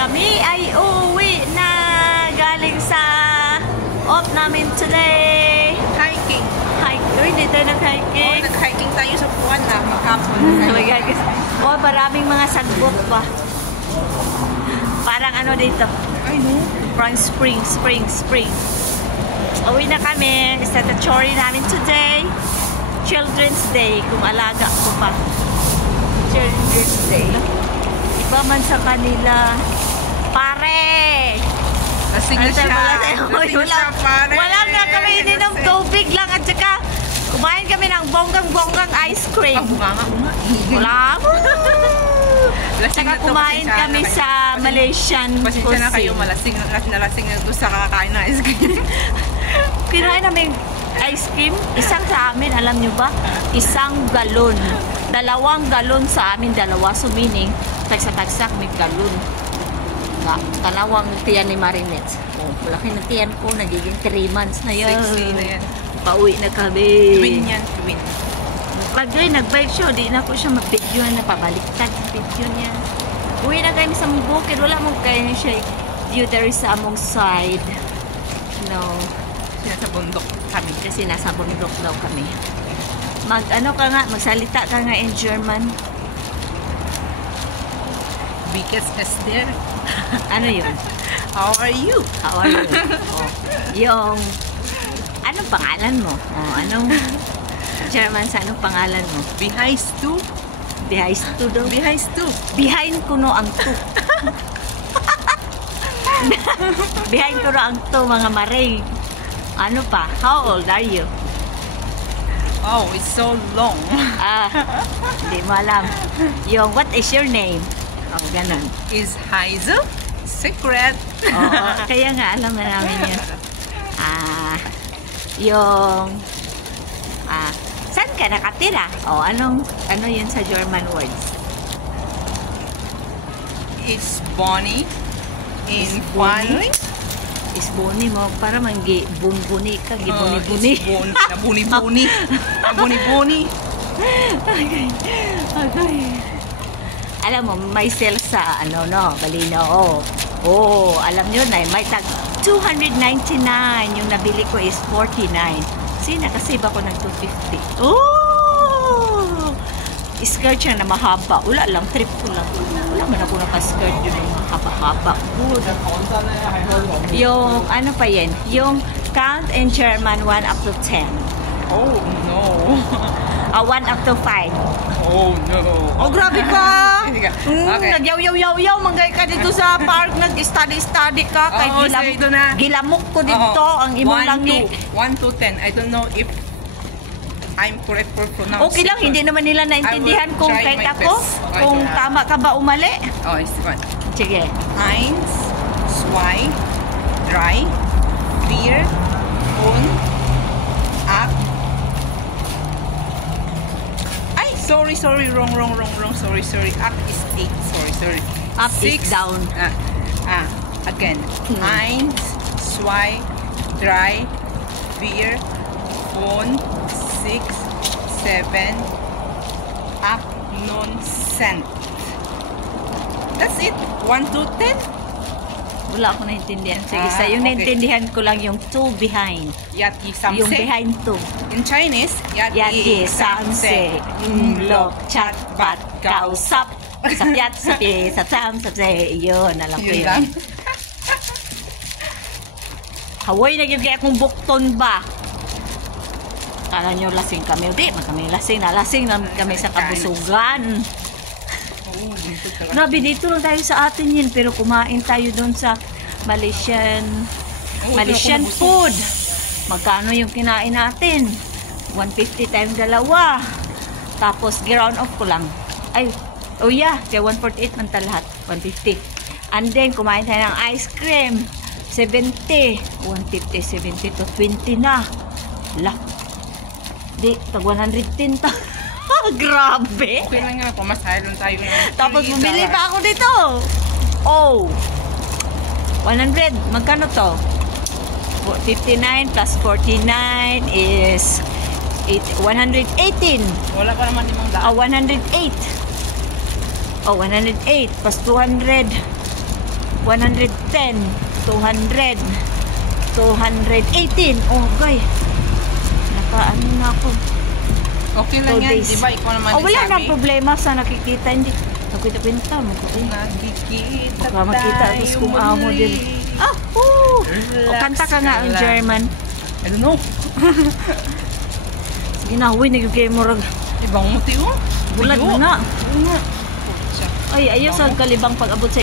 Kami ay uuwi na galing sa off namin today. Hiking. Hindi tayo nag-hiking. Nag-hiking tayo sa buwan na makapon. Oh, maraming mga sagbot pa. Parang ano dito. Ay, no? Parang spring. Uwi na kami. Statutory namin today. Children's Day. Kung alaga ko pa. Children's Day. Iba man sa kanila. Pare! Lasing na siya. Wala nga kami ininom tubig lang at saka kumain kami ng bonggang ice cream. Wala. Saka kumain kami sa Malaysian cuisine. Pasensya na kayo, nalasing na doon sa kakakain ng ice cream. Kinain namin ice cream, isang sa amin, alam nyo ba? Isang galon. 2 galon sa amin, 2. So meaning, tagsa-tagsak may galon. Talawang tiyan ni Marinette. Oh, malaki na tiyan ko, nagiging 3 months na yan. 6 na yan. Pauwi na kami. Twin yan, twin. Pag nag-bike siya, di na ko siya mapidyon na pabaliktad sa pidyon niya. Uwi na kami sa bukid, wala mong kaya siya there sa among side. No. Nasa bundok kami. Kasi nasa bundok daw kami. Magsalita ka nga in German. Because is there. Ano yun? How are you? How are you? Oh. Yung, anong pangalan mo? Oh, anong German sa anong pangalan mo? Behind to? Behind to daw? Behind to. Behind ko no ang to. Behind ko no ang to, mga maray. Ano pa? How old are you? Oh, it's so long. Hindi mo alam. Yung, what is your name? Oh, ganun. Is Hazel? Secret. Oo, kaya nga, alam na namin yun. Saan ka nakatira? Oh, ano yun sa German words? Is Bonnie in Bonnie? Bonnie? Is Bonnie mo, para bungbuni ka, gibuni-buni. Nabuni-buni. Nabuni-buni. Okay. Alam mo, may sale sa, Balino. Oh, alam nyo na, may tag 299. Yung nabili ko is 49. Nakasave ako ng 250. Oh! Skirt siya na mahaba. Wala lang, trip ko lang. Wala man ako naka-skirt yun yung mahaba-haba. Good. Yung, ano pa yan? Yung count in German, 1 up to 10. Oh, no. 1 up to 5. Oh, no. Oh, grabe ka! Okay. Nagyaw-yaw-yaw, manggay ka dito sa park, nag-study ka, kay gilamok ko dito, ang imong langit. 1 to 10. I don't know if I'm correct for pronouncing. Okay lang, hindi naman nila naintindihan kung kahit ako, kung tama ka ba umali. Oh, it's fine. Sige. 1, 2, 3, 4, 5, up. Sorry, wrong. Sorry. Up is 8. Sorry. Up 6 is down. Again. 1, 2, 3, 4, 5, 6, 7, up, non-cent. That's it. 1 to 10. Wala ako naintindihan. Sige, sa yung naintindihan ko lang yung 2 behind. Yati samse. Yung behind 2. In Chinese, Yati samse. Lo, chat, bat, kausap. Sapyat, sapi, satsam, sapse. Yun, alam ko yun. Hawaii na yun kaya kung bukton ba? Kala nyo lasing kami. Hindi, kami lasing. Nalasing namin kami sa kabusugan. Grabe, dito lang tayo sa atin yun. Pero kumain tayo doon sa Malaysian food. Magkano yung kinain natin? 150 times 2. Tapos, ground off ko lang. Kaya 148 man lahat. 150. And then, kumain tayo ng ice cream. 70. 150, 70 to 20 na. Di, tag 110 ta. Grabe. Okay lang nga, pumasahe lang tayo. Tapos bumili pa ako dito. Oh. 100. Magkano to? 59 plus 49 is 118. Wala pa naman 500. 108. 108 plus 200. 110, 200, 218. Oh, guy. Naka-ano na ako. Okay lang 2 yan, days. di ba? Ikaw naman Oh, wala na nagsabi. problema sa nakikita. Hindi. Nakita-pinta mo ko. Nagkikita Baka makita tayo tapos kung amo muli. din. Ah, oh! O, Relax kanta ka nga ka in lang. German. I don't know. Ginahuwi na yung kayo murag. Ibang motibo. Bulat na. Oo nga. Ay, ayos ang kalibang pag-abot sa